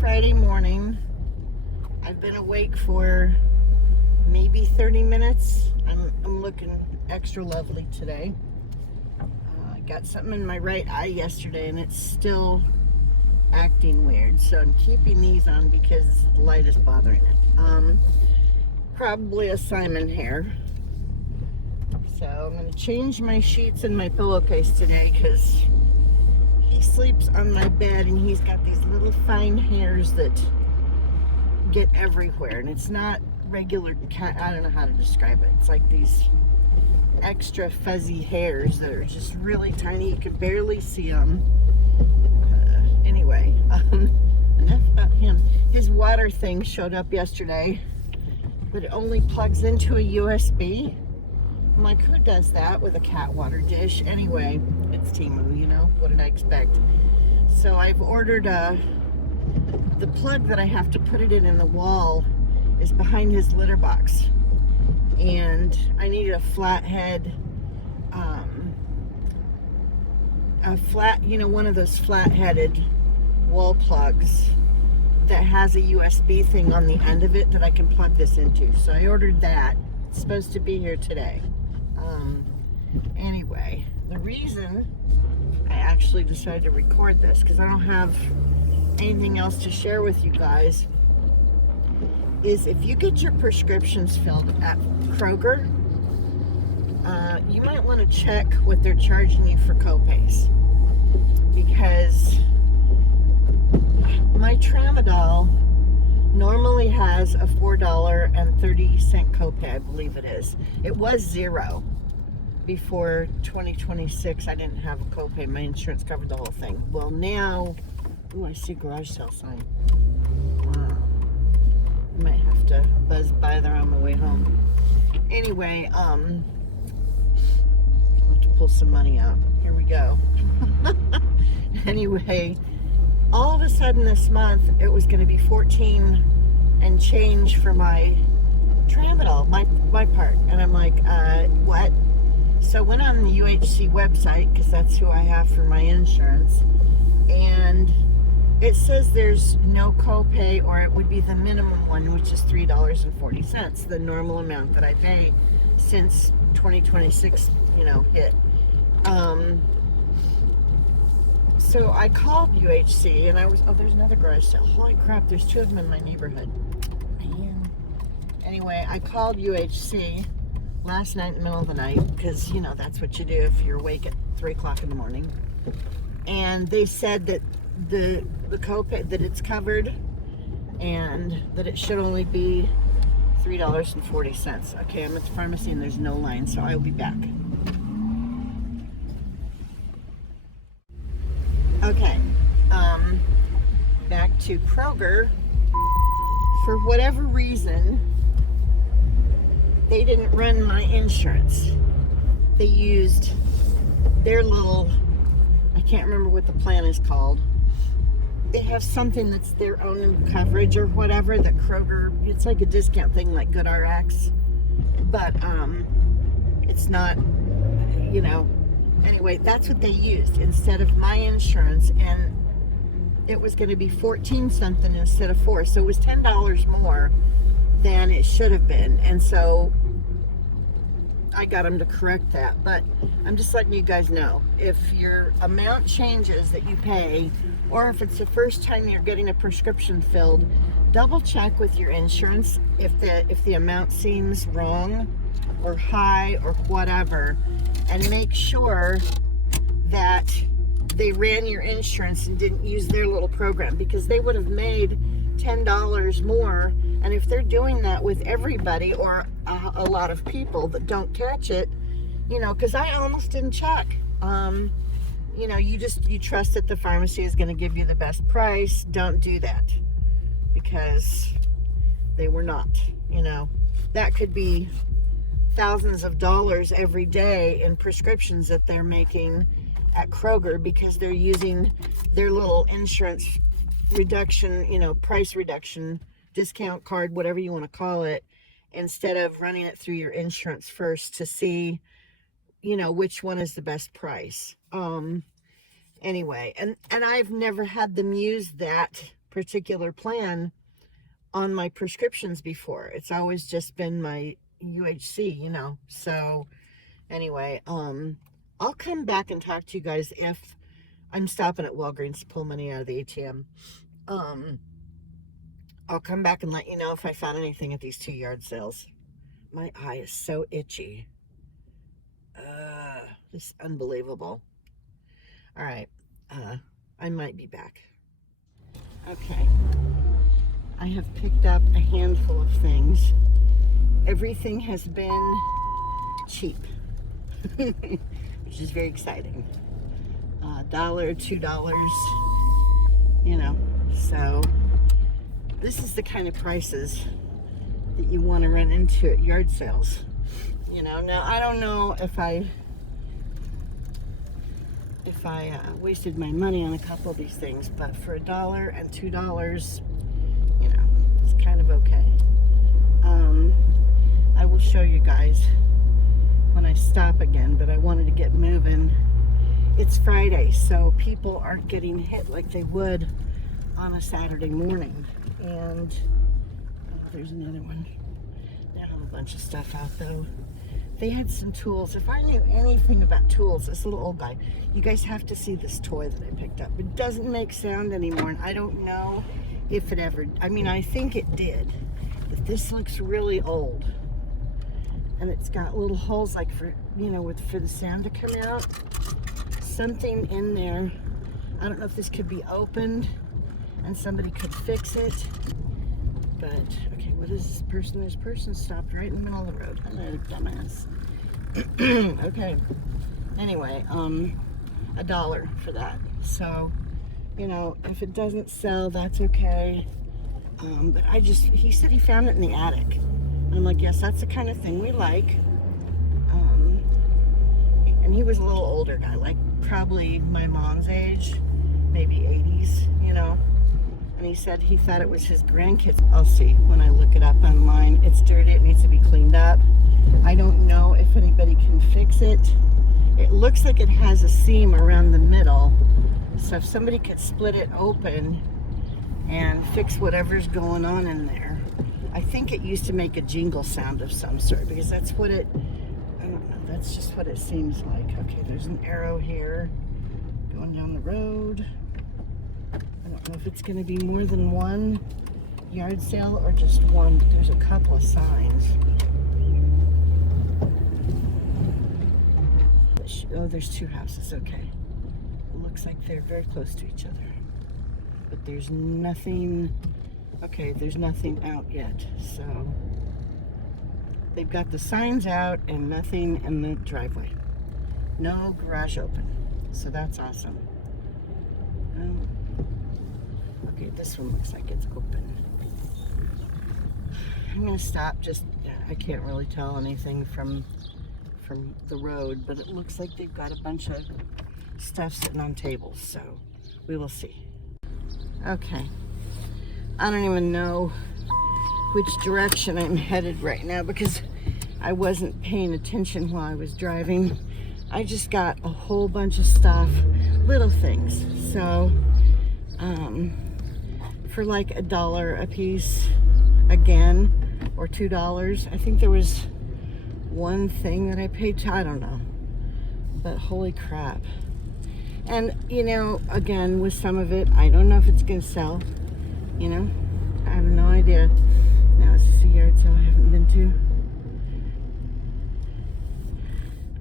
Friday morning. I've been awake for maybe 30 minutes. I'm looking extra lovely today. I got something in my right eye yesterday and it's still acting weird. So I'm keeping these on because the light is bothering it. Probably a Simon hair. So I'm going to change my sheets and my pillowcase today because he sleeps on my bed and he's got these little fine hairs that get everywhere, and it's not regular cat. I don't know how to describe it. It's like these extra fuzzy hairs that are just really tiny. You can barely see them. Anyway, enough about him. His water thing showed up yesterday, but it only plugs into a USB. I'm like, who does that with a cat water dish? Anyway, it's Temu, you know, what did I expect? So I've ordered the plug that I have to put it in the wall is behind his litter box. And I needed a flathead, one of those flat-headed wall plugs that has a USB thing on the end of it that I can plug this into. So I ordered that. It's supposed to be here today. Anyway, the reason I actually decided to record this, because I don't have anything else to share with you guys, is if you get your prescriptions filled at Kroger, you might want to check what they're charging you for copays, because my Tramadol normally has a $4.30 copay, I believe it is. It was $0 before 2026. I didn't have a copay. My insurance covered the whole thing. Well, now, oh, I see garage sale sign. Might have to buzz by there on my way home. Anyway, I'll have to pull some money out. Here we go. Anyway, all of a sudden this month, it was going to be 14 and change for my Tramadol, my part. And I'm like, what? So I went on the UHC website, because that's who I have for my insurance, and it says there's no copay, or it would be the minimum one, which is $3.40, the normal amount that I pay since 2026, hit. So I called UHC, and there's another garage sale. Holy crap, there's two of them in my neighborhood. Man. Anyway, I called UHC last night in the middle of the night, because, that's what you do if you're awake at 3 o'clock in the morning. And they said that the copay, that it's covered, and that it should only be $3.40. Okay, I'm at the pharmacy and there's no line, so I will be back. Okay, back to Kroger. For whatever reason, they didn't run my insurance. They used their little, I can't remember what the plan is called. They have something that's their own coverage or whatever that Kroger, it's like a discount thing like GoodRx, but it's not, anyway, that's what they used instead of my insurance, and it was going to be 14 something instead of 4, so it was $10 more than it should have been. And so I got them to correct that. But I'm just letting you guys know, if your amount changes that you pay, or if it's the first time you're getting a prescription filled, double check with your insurance if the amount seems wrong or high or whatever, and make sure that they ran your insurance and didn't use their little program, because they would have made $10 more. And if they're doing that with everybody, or a lot of people that don't catch it, because I almost didn't check. You trust that the pharmacy is going to give you the best price. Don't do that, because they were not. That could be thousands of dollars every day in prescriptions that they're making at Kroger, because they're using their little insurance reduction, price reduction, discount card, whatever you want to call it, instead of running it through your insurance first to see, which one is the best price. Anyway, and I've never had them use that particular plan on my prescriptions before. It's always just been my UHC, So anyway, I'll come back and talk to you guys if I'm stopping at Walgreens to pull money out of the ATM. I'll come back and let you know if I found anything at these 2 yard sales. My eye is so itchy. This is unbelievable. All right. I might be back. Okay. I have picked up a handful of things. Everything has been cheap, which is very exciting. $1, $2, so this is the kind of prices that you want to run into at yard sales. Now I don't know if I wasted my money on a couple of these things, but for $1 and $2, it's kind of okay. I will show you guys when I stop again, but I wanted to get moving. It's Friday, so people aren't getting hit like they would on a Saturday morning. And there's another one. They have a bunch of stuff out though. They had some tools. If I knew anything about tools, this little old guy, you guys have to see this toy that I picked up. It doesn't make sound anymore, and I don't know if it ever, I think it did, but this looks really old. And it's got little holes like for the sound to come out. Something in there. I don't know if this could be opened and somebody could fix it. But, okay, what is this person? This person stopped right in the middle of the road. Hello, dumbass. Okay. Anyway, $1 for that. So, if it doesn't sell, that's okay. But he said he found it in the attic. And I'm like, yes, that's the kind of thing we like. And he was a little older guy, like probably my mom's age, maybe 80s, And he said he thought it was his grandkids. I'll see when I look it up online. It's dirty, it needs to be cleaned up. I don't know if anybody can fix it. It looks like it has a seam around the middle. So if somebody could split it open and fix whatever's going on in there. I think it used to make a jingle sound of some sort, because that's what I don't know, that's just what it seems like. Okay, there's an arrow here going down the road. I don't know if it's going to be more than one yard sale or just one, but there's a couple of signs. Oh, there's 2 houses, okay. It looks like they're very close to each other. But there's nothing, okay, there's nothing out yet, so they've got the signs out and nothing in the driveway. No garage open, so that's awesome. Okay, this one looks like it's open. I'm gonna stop, I can't really tell anything from the road, but it looks like they've got a bunch of stuff sitting on tables, so we will see. Okay, I don't even know which direction I'm headed right now because I wasn't paying attention while I was driving. I just got a whole bunch of stuff, little things. So for like $1 a piece again, or $2. I think there was one thing that I paid, I don't know, but holy crap. And again, with some of it, I don't know if it's gonna sell, I have no idea. Now it's just a yard sale I haven't been to.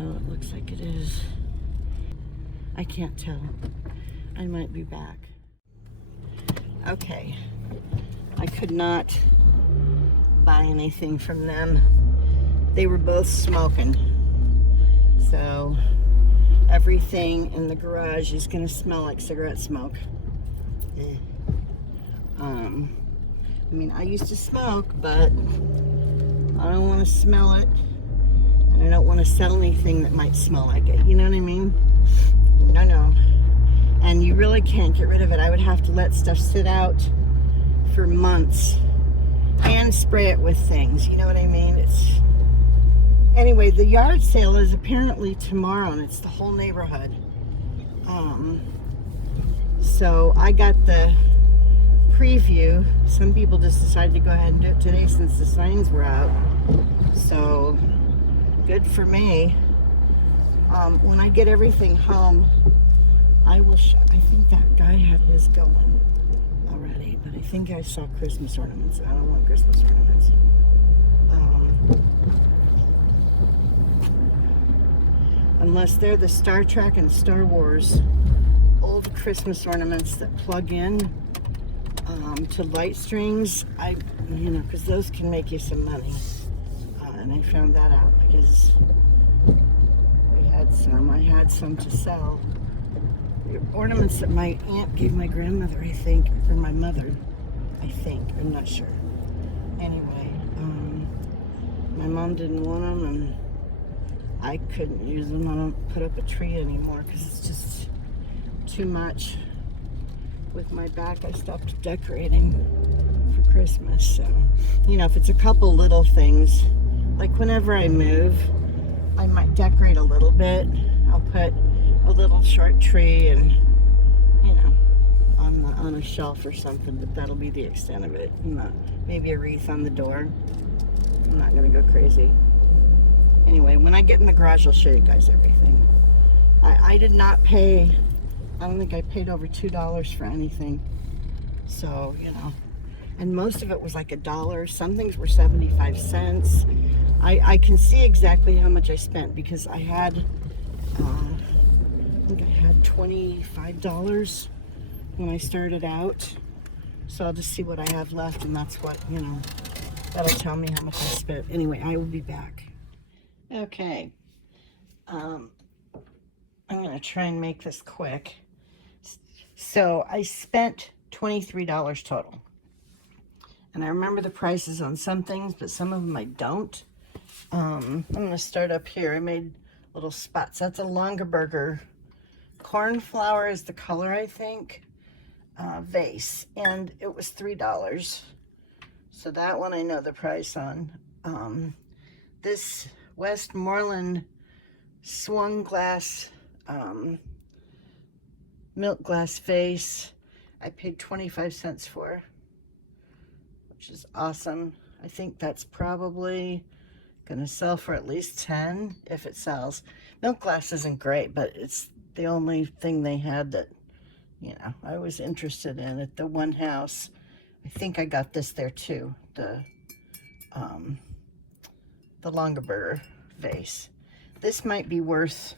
Oh, it looks like it is. I can't tell. I might be back. Okay. I could not buy anything from them. They were both smoking. So everything in the garage is gonna smell like cigarette smoke. I used to smoke, but I don't want to smell it, and I don't want to sell anything that might smell like it. You know what I mean? No. And you really can't get rid of it. I would have to let stuff sit out for months and spray it with things. You know what I mean? Anyway, the yard sale is apparently tomorrow, and it's the whole neighborhood. So I got the preview. Some people just decided to go ahead and do it today since the signs were out. So, good for me. When I get everything home, I will I think that guy had his going already, but I think I saw Christmas ornaments. I don't want Christmas ornaments. Unless they're the Star Trek and Star Wars old Christmas ornaments that plug in to light strings, because those can make you some money. And I found that out because I had some to sell. Ornaments that my aunt gave my grandmother, I think, or my mother, I think. I'm not sure. Anyway, my mom didn't want them, and I couldn't use them. I don't put up a tree anymore because it's just too much. With my back, I stopped decorating for Christmas. So, if it's a couple little things, like whenever I move, I might decorate a little bit. I'll put a little short tree and, on a shelf or something, but that'll be the extent of it. Maybe a wreath on the door. I'm not going to go crazy. Anyway, when I get in the garage, I'll show you guys everything. I did not pay, I don't think I paid over $2 for anything. So, and most of it was like $1. Some things were 75 cents. I can see exactly how much I spent because I think I had $25 when I started out. So I'll just see what I have left, and that's what, that'll tell me how much I spent. Anyway, I will be back. Okay. I'm going to try and make this quick. So I spent $23 total. And I remember the prices on some things, but some of them I don't. I'm going to start up here. I made little spots. That's a Longaberger. Cornflower is the color, I think. Vase. And it was $3. So that one I know the price on. This Westmoreland swung glass milk glass vase I paid 25 cents for, which is awesome. I think that's probably gonna sell for at least 10 if it sells. Milk glass isn't great, but it's the only thing they had that I was interested in at the one house. I think I got this there too, the Longaberger vase. This might be worth,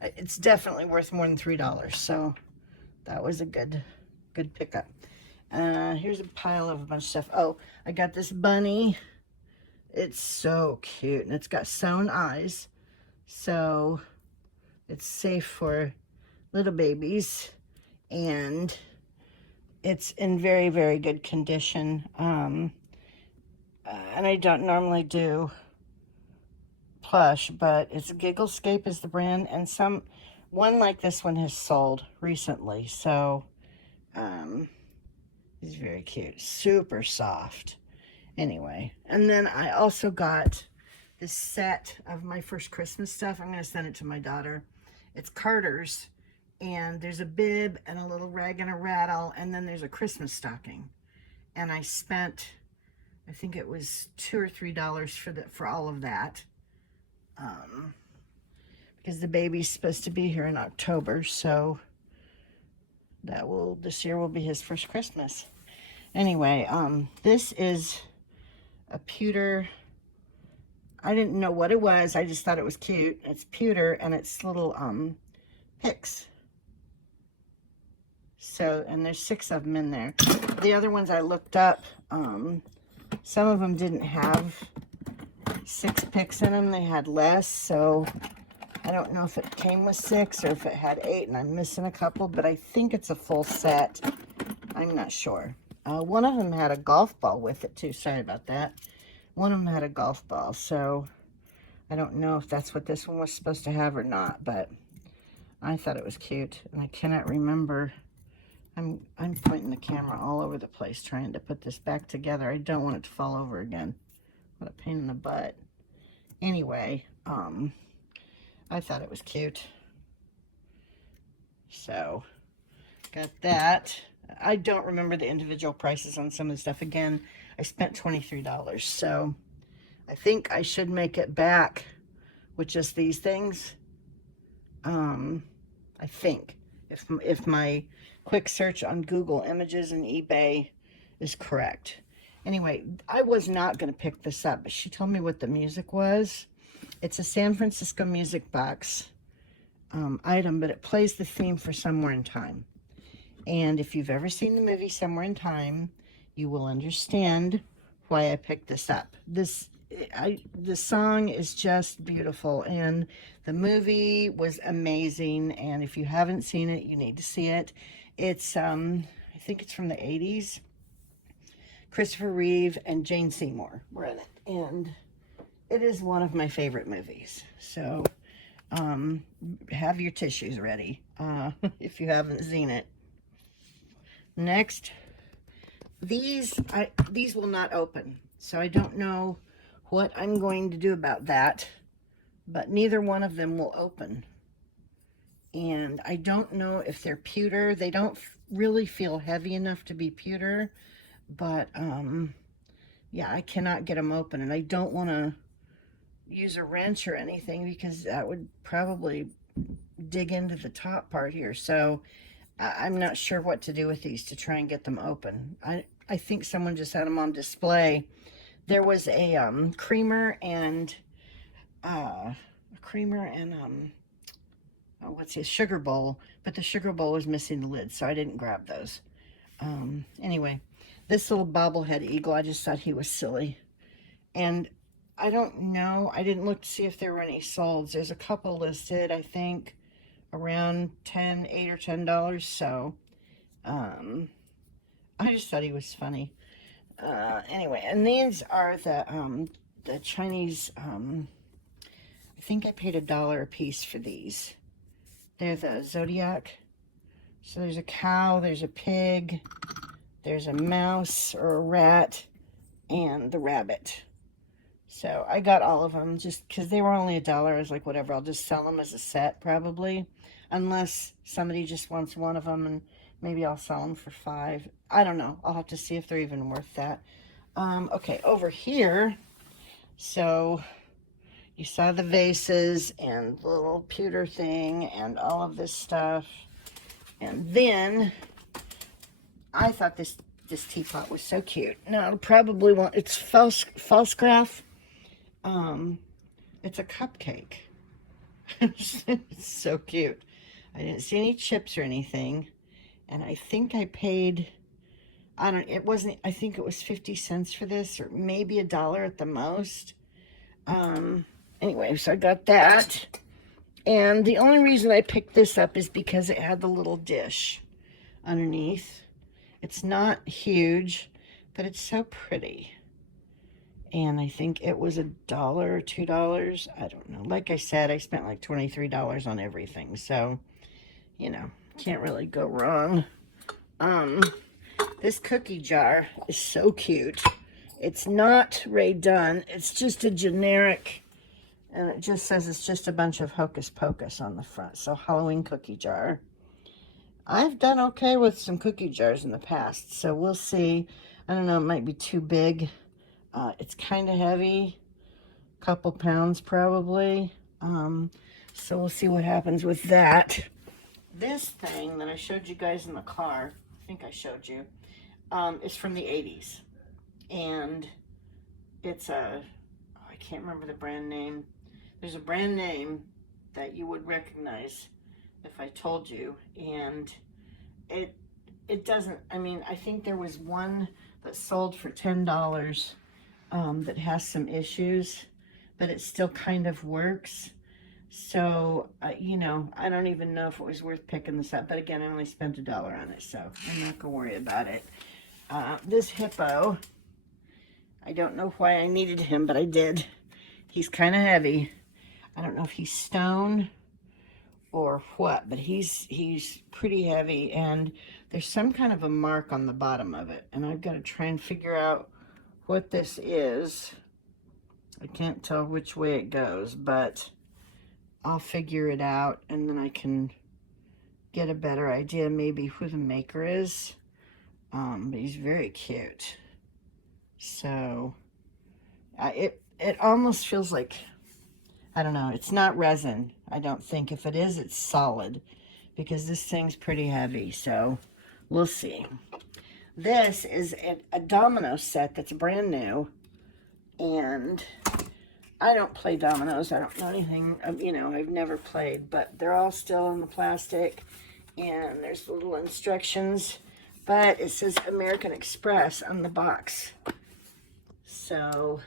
it's definitely worth more than $3, so that was a good pickup. Here's a pile of a bunch of stuff. Oh, I got this bunny. It's so cute, and it's got sewn eyes, so it's safe for little babies, and it's in very, very good condition. And I don't normally do plush, but it's Gigglescape is the brand, and one like this one has sold recently, so it's very cute, super soft. Anyway, and then I also got this set of my first Christmas stuff. I'm going to send it to my daughter. It's Carter's, and there's a bib and a little rag and a rattle, and then there's a Christmas stocking. And I spent, I think it was $2 or $3 for all of that. Because the baby's supposed to be here in October, so this year will be his first Christmas. Anyway, this is a pewter. I didn't know what it was. I just thought it was cute. It's pewter, and it's little picks. So, and there's 6 of them in there. The other ones I looked up, some of them didn't have 6 picks in them. They had less, so I don't know if it came with 6 or if it had 8, and I'm missing a couple, but I think it's a full set. I'm not sure. One of them had a golf ball with it too. Sorry about that. One of them had a golf ball, so I don't know if that's what this one was supposed to have or not, but I thought it was cute, and I cannot remember. I'm pointing the camera all over the place trying to put this back together. I don't want it to fall over again. What a pain in the butt. Anyway, I thought it was cute. So, got that. I don't remember the individual prices on some of the stuff. Again, I spent $23, so I think I should make it back with just these things. I think if my quick search on Google Images and eBay is correct. Anyway, I was not going to pick this up, but she told me what the music was. It's a San Francisco music box item, but it plays the theme for Somewhere in Time. And if you've ever seen the movie Somewhere in Time, you will understand why I picked this up. The song is just beautiful, and the movie was amazing. And if you haven't seen it, you need to see it. It's I think it's from the 80s. Christopher Reeve and Jane Seymour were in it, and it is one of my favorite movies. So have your tissues ready if you haven't seen it. Next, these will not open, so I don't know what I'm going to do about that, but neither one of them will open. And I don't know if they're pewter. They don't really feel heavy enough to be pewter, but yeah, I cannot get them open, and I don't want to use a wrench or anything because that would probably dig into the top part here. So I'm not sure what to do with these to try and get them open. I think someone just had them on display. There was a creamer and what's his sugar bowl, but the sugar bowl was missing the lid, so I didn't grab those. Anyway, this little bobblehead eagle, I just thought he was silly. And I don't know, I didn't look to see if there were any solds. There's a couple listed, I think, around $8 or $10. So, I just thought he was funny. Anyway, and these are the Chinese, I think I paid $1 a piece for these. They're the Zodiac. So there's a cow, there's a pig, there's a mouse or a rat, and the rabbit. So I got all of them just because they were only $1. I was like, whatever, I'll just sell them as a set probably. Unless somebody just wants one of them, and maybe I'll sell them for $5. I don't know. I'll have to see if they're even worth that. Okay, over here, so you saw the vases and the little pewter thing and all of this stuff. And then I thought this teapot was so cute. Now, I'll probably want, it's Falsgraf. It's a cupcake. It's so cute. I didn't see any chips or anything. And I think I paid, I think it was 50 cents for this, or maybe $1 at the most. Anyway, so I got that. And the only reason I picked this up is because it had the little dish underneath. It's not huge, but it's so pretty. And I think it was $1 or $2. I don't know. Like I said, I spent like $23 on everything. So, you know, can't really go wrong. This cookie jar is so cute. It's not Rae Dunn. It's just a generic, and it just says it's just a bunch of hocus pocus on the front. So Halloween cookie jar. I've done okay with some cookie jars in the past, so we'll see. I don't know, it might be too big. It's kind of heavy, a couple pounds probably. So we'll see what happens with that. This thing that I showed you guys in the car, I think I showed you, is from the 80s. And it's I can't remember the brand name. There's a brand name that you would recognize if I told you, and it doesn't. I mean, I think there was one that sold for $10 that has some issues, but it still kind of works. So you know, I don't even know if it was worth picking this up, but again, I only spent $1 on it, so I'm not gonna worry about it. This hippo, I don't know why I needed him, but I did. He's kind of heavy. I don't know if he's stone or what, but he's pretty heavy, and there's some kind of a mark on the bottom of it, and I've got to try and figure out what this is. I can't tell which way it goes, but I'll figure it out, and then I can get a better idea maybe who the maker is. But he's very cute. So it almost feels like, I don't know, it's not resin, I don't think. If it is, it's solid, because this thing's pretty heavy, so we'll see. This is a domino set that's brand new, and I don't play dominoes. I don't know anything, you know, I've never played, but they're all still in the plastic, and there's little instructions, but it says American Express on the box. So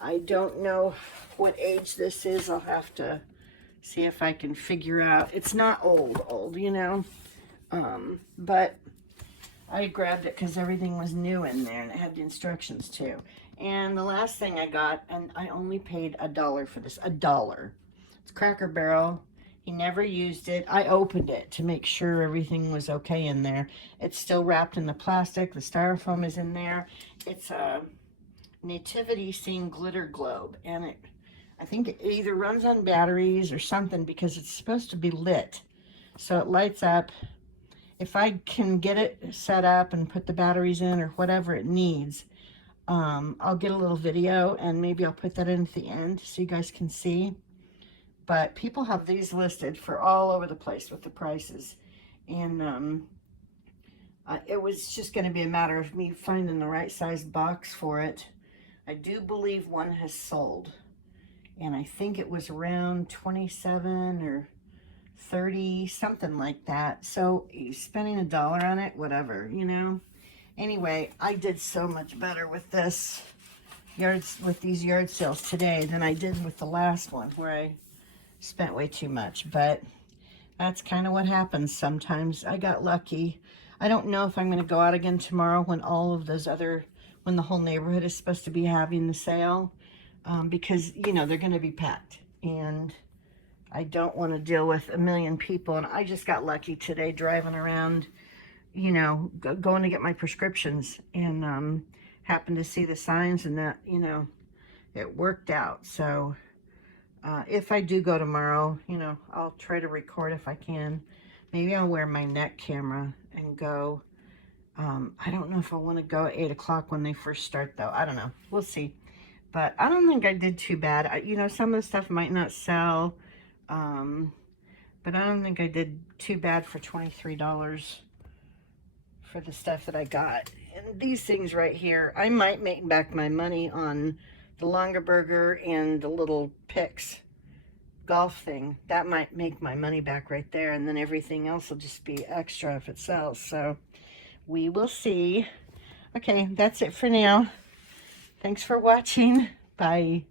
I don't know what age this is. I'll have to see if I can figure out. It's not old, you know, but I grabbed it because everything was new in there, and it had the instructions too. And the last thing I got, and I only paid $1 for this, $1. It's Cracker Barrel. He never used it. I opened it to make sure everything was okay in there. It's still wrapped in the plastic. The styrofoam is in there. It's a Nativity scene glitter globe, and I think it either runs on batteries or something, because it's supposed to be lit. So it lights up. If I can get it set up and put the batteries in or whatever it needs, I'll get a little video, and maybe I'll put that in at the end so you guys can see. But people have these listed for all over the place with the prices. And it was just going to be a matter of me finding the right size box for it. I do believe one has sold, and I think it was around 27 or 30, something like that. So spending $1 on it, whatever, you know. Anyway, I did so much better with these yard sales today than I did with the last one, where I spent way too much. But that's kind of what happens sometimes. I got lucky. I don't know if I'm going to go out again tomorrow when when the whole neighborhood is supposed to be having the sale, because, you know, they're going to be packed, and I don't want to deal with a million people. And I just got lucky today driving around, you know, going to get my prescriptions, and happened to see the signs, and that, you know, it worked out. So if I do go tomorrow, you know, I'll try to record if I can. Maybe I'll wear my neck camera and go. I don't know if I want to go at 8 o'clock when they first start, though. I don't know. We'll see. But I don't think I did too bad. You know, some of the stuff might not sell. But I don't think I did too bad for $23 for the stuff that I got. And these things right here, I might make back my money on the Longaberger and the little Pix golf thing. That might make my money back right there, and then everything else will just be extra if it sells. So we will see. Okay, that's it for now. Thanks for watching. Bye.